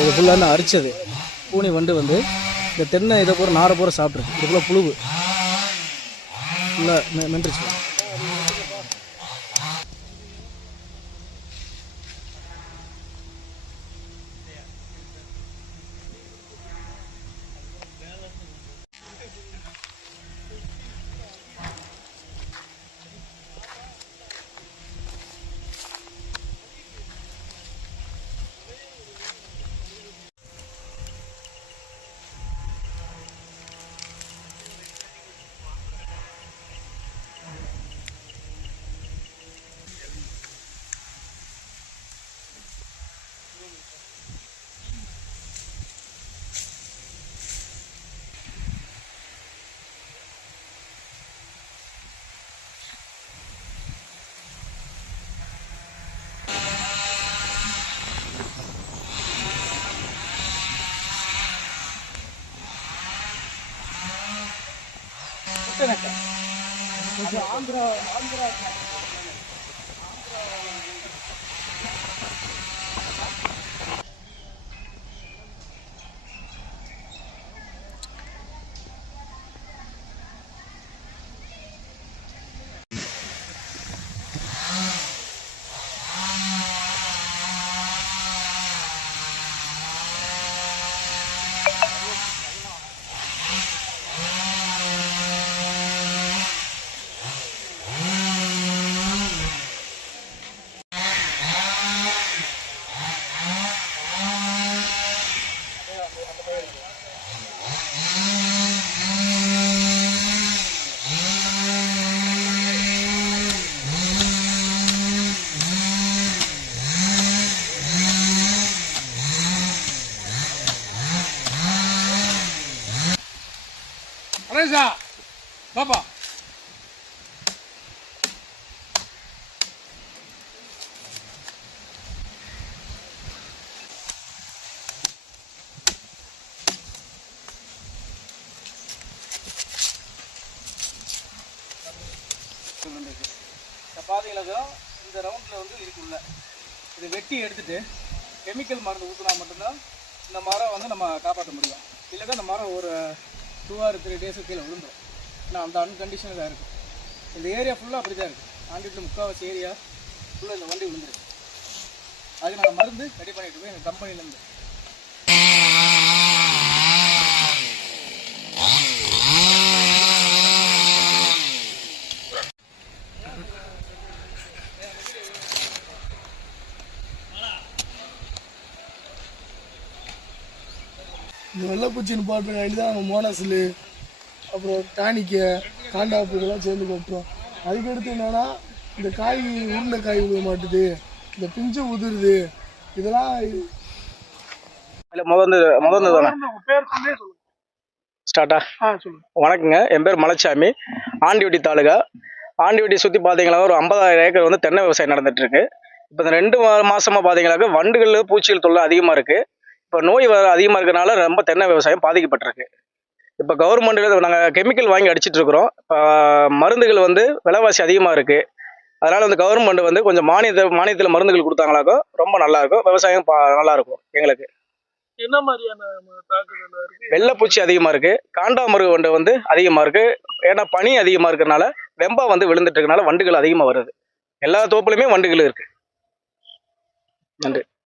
இது ஃபுல்லாக அரிச்சது பூனி வண்டு வந்து இந்த தென்னை இதை பூரா நாரை பூரா சாப்பிட்ருக்கு. இதுக்குள்ளே புழுவு ஃபுல்லாக மென்றுச்சு. ஆந்திரா பாப்பா பாத்தீங்களா இந்த ரவுண்டில் வந்து இதுக்குள்ள இதை வெட்டி எடுத்துட்டு கெமிக்கல் மருந்து ஊற்றினா மட்டும்தான் இந்த மரம் வந்து நம்ம காப்பாற்ற முடியும். இல்லைன்னா இந்த மரம் ஒரு 2 or 3 days கீழே விழுந்துடும். ஆனால் அந்த அன்கண்டிஷனில் தான் இருக்கும். இந்த ஏரியா ஃபுல்லாக அப்படி தான் இருக்குது. ஆண்டிட்டு முக்கால்வாசி ஏரியா ஃபுல்லாக இந்த வண்டி விழுந்துருக்கு. அதுக்கு நாங்கள் மருந்து ரெடி பண்ணிட்டு இருக்கோம் எங்கள் கம்பெனிலேருந்து. இந்த வெள்ளைப்பூச்சின்னு பாட்டுக்காண்டி தான் நம்ம மோனஸில் அப்புறம் டானிக்க காண்டாப்பு இதெல்லாம் சேர்ந்து கொட்டுறோம். அதுக்கடுத்து என்னென்னா இந்த காய் உருண்டை காய் விழுக மாட்டுது, இந்த பிஞ்சு உதிருது, இதெல்லாம் ஸ்டார்ட்டா. வணக்கங்க, என் பேர் மலைச்சாமி, ஆண்டிவட்டி தாலுகா. ஆண்டிவட்டி சுற்றி பார்த்தீங்களா ஒரு 50,000 ஏக்கர் வந்து தென்னை விவசாயம் நடந்துட்டு இருக்கு. இப்போ இந்த 2 மாசமாக பார்த்தீங்கன்னாக்க வண்டுகள் பூச்சிகள் தொல்லை அதிகமாக இருக்குது. இப்போ நோய் அதிகமாக இருக்கிறனால ரொம்ப தென்னை விவசாயம் பாதிக்கப்பட்டிருக்கு. இப்போ கவர்மெண்ட்டில் நாங்கள் கெமிக்கல் வாங்கி அடிச்சிட்டு இருக்கிறோம். இப்போ மருந்துகள் வந்து விலைவாசி அதிகமாக இருக்குது. அதனால் வந்து கவர்மெண்ட் வந்து கொஞ்சம் மானியத்தில் மருந்துகள் கொடுத்தாங்களாக்கோ ரொம்ப நல்லாயிருக்கும், விவசாயம் நல்லாயிருக்கும். எங்களுக்கு என்ன மாதிரியான தாக்குதல் இருக்கு? வெள்ளைப்பூச்சி அதிகமாக இருக்குது, காண்டாமருகு வண்டு வந்து அதிகமாக இருக்குது. ஏன்னா பனி அதிகமாக இருக்கிறனால வெம்பா வந்து விழுந்துட்டு இருக்கனால வண்டுகள் அதிகமாக வருது. எல்லா தோப்புலையுமே வண்டுகள் இருக்குது. நன்றி.